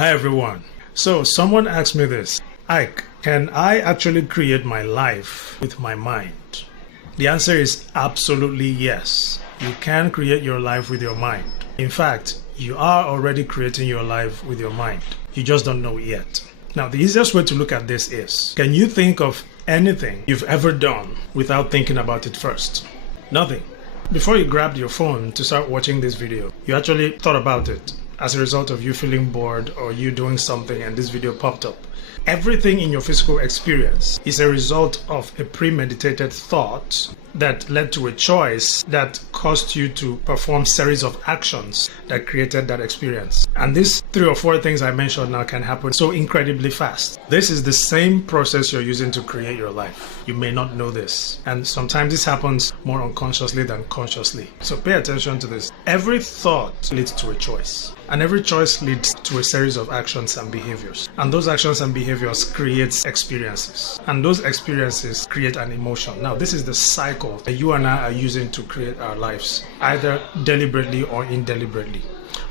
Hi everyone. So someone asked me this, Ike, can I actually create my life with my mind? The answer is absolutely yes. You can create your life with your mind. In fact, you are already creating your life with your mind. You just don't know it yet. Now, the easiest way to look at this is, can you think of anything you've ever done without thinking about it first? Nothing. Before you grabbed your phone to start watching this video, you actually thought about it as a result of you feeling bored or you doing something and this video popped up. Everything in your physical experience is a result of a premeditated thought that led to a choice that caused you to perform series of actions that created that experience. And these 3 or 4 things I mentioned now can happen so incredibly fast. This is the same process you're using to create your life. You may not know this. And sometimes this happens more unconsciously than consciously. So pay attention to this. Every thought leads to a choice. And every choice leads to a series of actions and behaviors. And those actions and behaviors create experiences. And those experiences create an emotion. Now, this is the cycle that you and I are using to create our lives, either deliberately or indeliberately.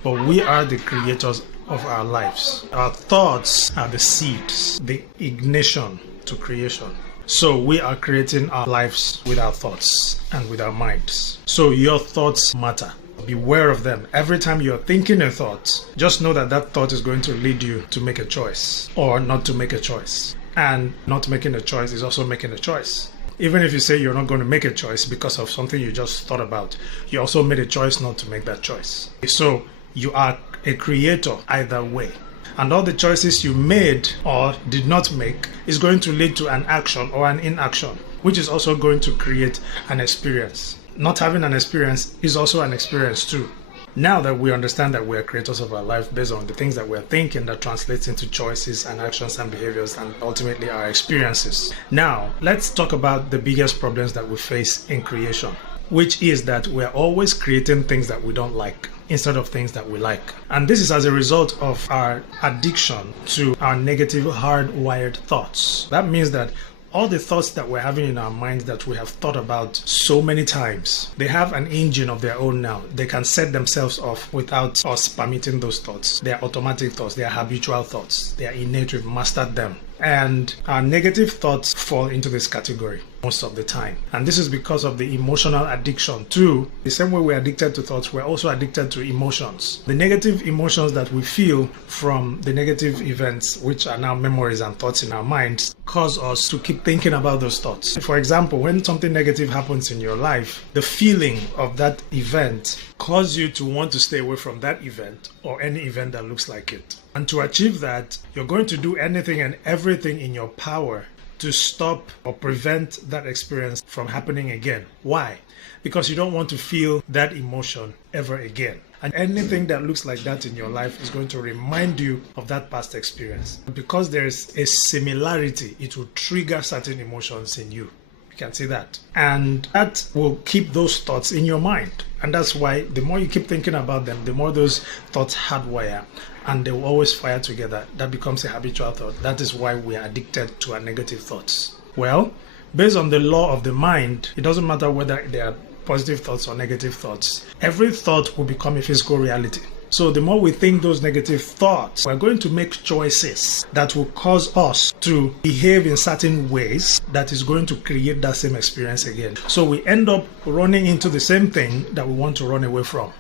But we are the creators of our lives. Our thoughts are the seeds, the ignition to creation. So we are creating our lives with our thoughts and with our minds. So your thoughts matter. Beware of them. Every time you're thinking a thought, just know that that thought is going to lead you to make a choice or not to make a choice. And not making a choice is also making a choice. Even if you say you're not going to make a choice because of something you just thought about, you also made a choice not to make that choice. So you are a creator either way. And all the choices you made or did not make is going to lead to an action or an inaction, which is also going to create an experience. Not having an experience is also an experience too. Now that we understand that we are creators of our life based on the things that we're thinking, that translates into choices and actions and behaviors and ultimately our experiences. Now, let's talk about the biggest problems that we face in creation, which is that we're always creating things that we don't like instead of things that we like. And this is as a result of our addiction to our negative hardwired thoughts. That means that all the thoughts that we're having in our minds that we have thought about so many times, they have an engine of their own now. They can set themselves off without us permitting those thoughts. They are automatic thoughts. They are habitual thoughts. They are innate. We've mastered them. And our negative thoughts fall into this category most of the time. And this is because of the emotional addiction too. The same way we're addicted to thoughts, we're also addicted to emotions. The negative emotions that we feel from the negative events, which are now memories and thoughts in our minds, cause us to keep thinking about those thoughts. For example, when something negative happens in your life, the feeling of that event causes you to want to stay away from that event or any event that looks like it. And to achieve that, you're going to do anything and everything in your power to stop or prevent that experience from happening again. Why? Because you don't want to feel that emotion ever again. And anything that looks like that in your life is going to remind you of that past experience. Because there's a similarity, it will trigger certain emotions in you. You can see that. And that will keep those thoughts in your mind. And that's why the more you keep thinking about them, the more those thoughts hardwire. And they will always fire together. That becomes a habitual thought. That is why we are addicted to our negative thoughts. Well, based on the law of the mind, it doesn't matter whether they are positive thoughts or negative thoughts. Every thought will become a physical reality. So the more we think those negative thoughts, we're going to make choices that will cause us to behave in certain ways that is going to create that same experience again. So we end up running into the same thing that we want to run away from.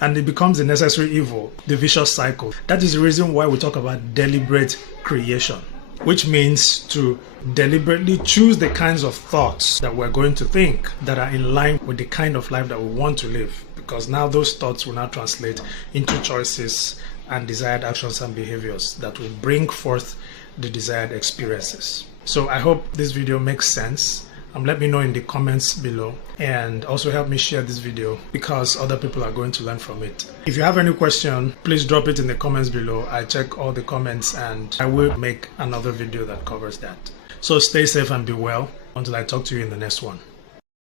And it becomes a necessary evil, the vicious cycle. That is the reason why we talk about deliberate creation, which means to deliberately choose the kinds of thoughts that we're going to think that are in line with the kind of life that we want to live. Because now those thoughts will now translate into choices and desired actions and behaviors that will bring forth the desired experiences. So I hope this video makes sense. Let me know in the comments below, and also help me share this video because other people are going to learn from it. If you have any question, please drop it in the comments below. I check all the comments and I will make another video that covers that. So stay safe and be well until I talk to you in the next one.